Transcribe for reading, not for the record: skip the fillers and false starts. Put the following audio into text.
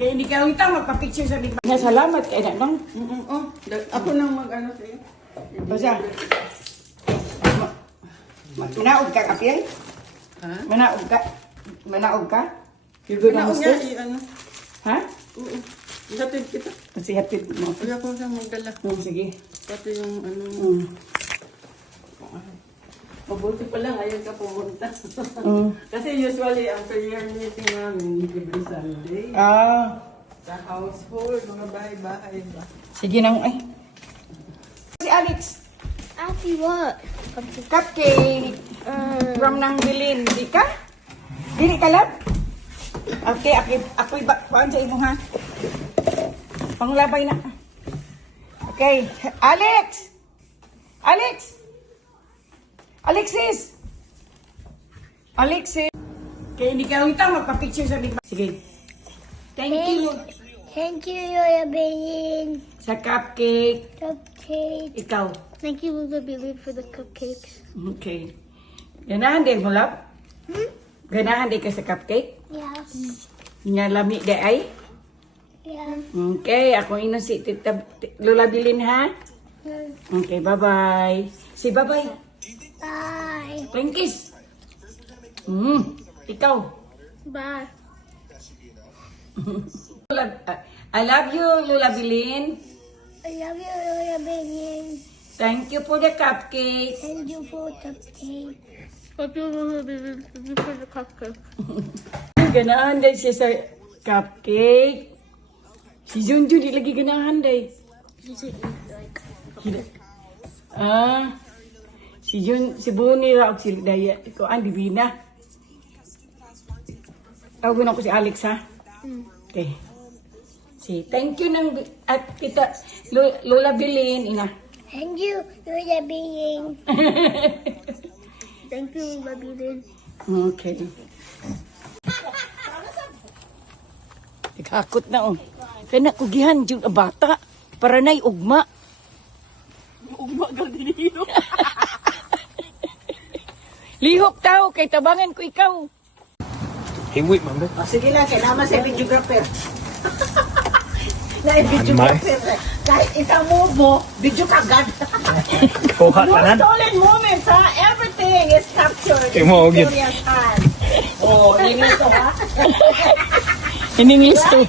Kaya hindi ka kita magpa-picture sa big bang. Salamat kay na nang. Ako nang mag-ano sa'yo. Basta. Manaog ka kapil? Ha? Manaog ka? Manaog ka? You go Ano niya, downstairs? ano? Ha? Oo. Ihatid kita. Kasi hatid mo. Kaya ko siyang magdala. Sige. Pati yung ano. Mm. Mabuti pa lang, ayaw ka pumunta. Mm. Kasi usually, ang prayer meeting namin, every Sunday. Sa household, mga bahay-bahay ba? Sige nang ay. Si Alex. Auntie, what? Cupcake. From nang bilin. Di ka? Dili ka lab? Okay, ako'y kuhaan sa imo ha. Panglabay na. Okay. Alex! Alex! Alexis! Alexis! Kaya hindi ka kita magpa-picture sa big bang. Sige. Thank you. Thank you, Lola Billion. Sa cupcake. Cupcake. Ikaw. Thank you, Lola Billion, for the cupcakes. Okay. Ganahan din mo, love? Ganahan din ka sa cupcake? Yes. Nga lami di ay? Yeah. Okay, ako ino si Tita Lola Bilin ha? Okay, bye-bye. Si bye-bye. Bye. Thankies. Ikaw. Bye. I love you, Lola Bilin. I love you, Lola Billion. Thank you for the cupcake. Thank you for the cupcake. Thank you, Lola Billion. Thank you for the cupcake. Ganahan din siya sa cupcake. Si Junjun, di lagi ganahan din. Si Jun, si Buni raw, si Daya, ikaw ang Divina. Tawagan ako si Alex, ha? Okay. Si, thank you ng, at kita, Lola Bilin, ina. Thank you, Lola Billion. Thank you, Lola Billion. Okay. Ikakot na, oh. Kaya kugihan yung bata, para na'y ugma. Ugma ka din yun. Lihok tao, kay tabangan ko ikaw. Hiwi, ma'am. Sige lang, kaya naman sa videographer. Na-videographer. Kahit isang move mo, video kagad. Kuha No tanan. stolen moments, ha? Everything is captured. Mo, Victoria's hand. Oh, hindi to, ha? Hiningilis to.